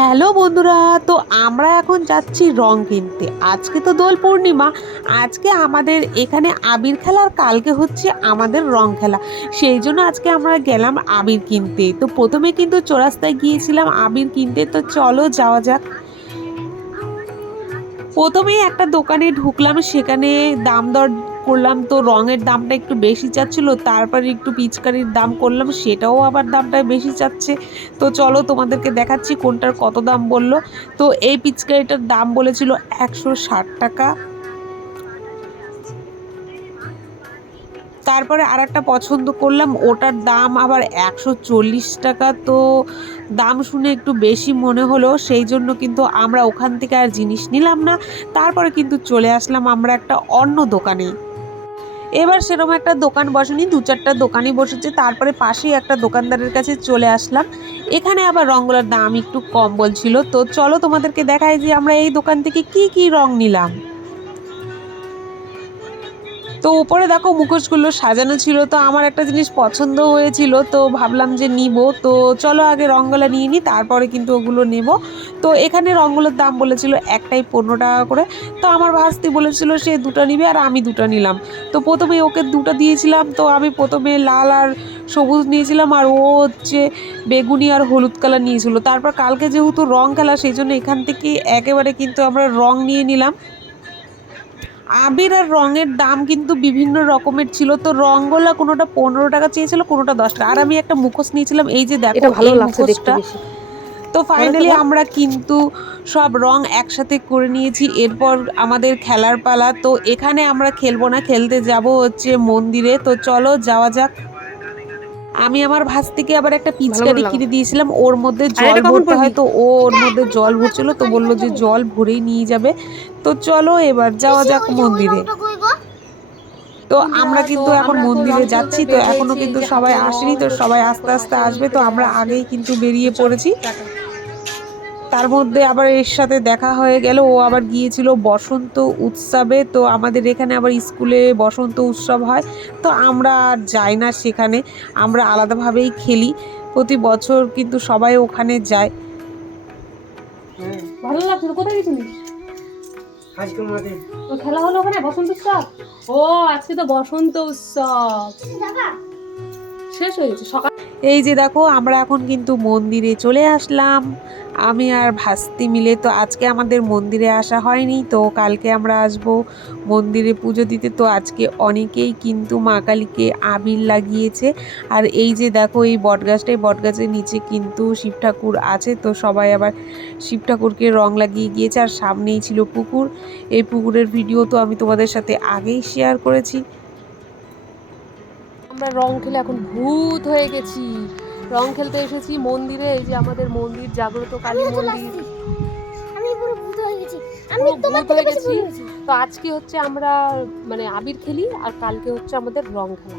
Hello বন্ধুরা, তো আমরা এখন যাচ্ছি রং কিনতে। আজকে তো দোল পূর্ণিমা। আজকে আমাদের এখানে আবির খেলা আর কালকে হচ্ছে আমাদের রং খেলা। সেই জন্য আজকে আমরা গেলাম আবির কিনতে। তো প্রথমে কিন্তু চৌরাস্তায় গিয়েছিলাম আবির কিনতে। তো চলো যাওয়া যাক। প্রথমেই একটা দোকানে ঢুকলাম, সেখানে দাম দর করলাম। তো রঙের দামটা একটু বেশি চাচ্ছিল, তারপরে একটু পিচকারির দাম করলাম, সেটাও আবার দামটা বেশি চাচ্ছে। তো চলো তোমাদেরকে দেখাচ্ছি কোনটার কত দাম বললো। তো এই পিচকারিটার দাম বলেছিল 160 টাকা। তারপরে আর একটা পছন্দ করলাম, ওটার দাম আবার 140 টাকা। তো দাম শুনে একটু বেশি মনে হলো, সেই জন্য কিন্তু আমরা ওখান থেকে আর জিনিস নিলাম না। তারপরে কিন্তু চলে আসলাম আমরা একটা অন্য দোকানে। এবার সেরকম একটা দোকান বসেনি, দু চারটা দোকানই বসেছে। তারপরে পাশেই একটা দোকানদারের কাছে চলে আসলাম। এখানে আবার রঙগুলোর দাম একটু কম বলছিল। তো চলো তোমাদেরকে দেখাই যে আমরা এই দোকান থেকে কি কি রং নিলাম। তো উপরে দেখো মুখোশগুলো সাজানো ছিল। তো আমার একটা জিনিস পছন্দ হয়েছিল, তো ভাবলাম যে নিব। তো চলো আগে রঙগুলো নিয়ে নিই, তারপরে কিন্তু ওগুলো নেব। তো এখানে রঙগুলোর দাম বলেছিল একটাই 15 টাকা করে। তো আমার ভাস্তি বলেছিল সে দুটো নিবে আর আমি দুটো নিলাম। তো প্রথমে ওকে দুটো দিয়েছিলাম। তো আমি প্রথমে লাল আর সবুজ নিয়েছিলাম, আর ও হচ্ছে বেগুনি আর হলুদ কালার নিয়েছিল। তারপর কালকে যেহেতু রং খেলা, সেই জন্য এখান থেকে একেবারে কিন্তু আমরা রং নিয়ে নিলাম। আবির আর রঙের দাম কিন্তু বিভিন্ন রকমের ছিল। তো রঙগুলো কোনোটা 15 টাকা চেয়েছিল, কোনোটা 10 টাকা। আর আমি একটা মুখোশ নিয়েছিলাম, এই যে দেখো এটা ভালো এই লাগছে দেখতে মুখোশটা। বেশি। তো বলো তো ফাইনালি বল। আমরা কিন্তু সব রং একসাথে করে নিয়েছি। এরপর আমাদের খেলার পালা। তো এখানে আমরা খেলবো না, খেলতে যাব হচ্ছে মন্দিরে। তো চলো যাওয়া যাক। আমি আমার ভাস্তিকে আবার একটা ভালো করে পিচকারি লাগাও। কিনে দিয়েছিলাম, ওর মধ্যে আর জল এটা কখন ভরতে পড়বি? হয়। তো ও ওর মধ্যে জল ভরছিল, তো বললো যে জল ভরেই নিয়ে যাবে। তো চলো এবার যাওয়া যাক মন্দিরে। তো আমরা কিন্তু এখন মন্দিরে যাচ্ছি। তো এখনো কিন্তু সবাই আসেনি, তো সবাই আস্তে আস্তে আসবে। তো আমরা আগেই কিন্তু বেরিয়ে পড়েছি। তার মধ্যে আবার এর সাথে দেখা হয়ে গেল, ও আবার গিয়েছিল বসন্ত উৎসবে। তো আমাদের এখানে আবার স্কুলে বসন্ত উৎসব হয়। তো আমরা আর যাই না সেখানে, আমরা আলাদাভাবেই খেলি। প্রতি বছর কিন্তু সবাই ওখানে যায়। ভালো লাগছে তো। কোথায় গেছিলিস? আজকে মাঠে তো খেলা হলো ওখানে বসন্ত উৎসব। ও আজকে তো বসন্ত উৎসব শেষ হয়ে গেছে সকাল। এই যে দেখো আমরা এখন কিন্তু মন্দিরে চলে আসলাম, আমি আর ভাস্তি মিলে। তো আজকে আমাদের মন্দিরে আসা হয়নি, তো কালকে আমরা আসব মন্দিরে পুজো দিতে। তো আজকে অনেকেই কিন্তু মা কালীকে আবির লাগিয়েছে। আর এই যে দেখো এই বটগাছটাই, বটগাছের নিচে কিন্তু শিব ঠাকুর আছে। তো সবাই আবার শিব ঠাকুরকে রং লাগিয়ে গিয়েছে। আর সামনেই ছিল পুকুর। এই পুকুরের ভিডিও তো আমি তোমাদের সাথে আগেই শেয়ার করেছি। আমরা রং খেলে এখন ভূত হয়ে গেছি। রং খেলতে এসেছি মন্দিরে। এই যে আমাদের মন্দির, জাগ্রত কালী মন্দির। আমি পুরো ভূত হয়ে গেছি। আমি পুরো তোমার ভূত থেকে হয়ে বেশি গেছি। ভূত হয়েছি। তো আজকে হচ্ছে আমরা মানে আবির খেলি, আর কালকে হচ্ছে আমাদের রং খেলা।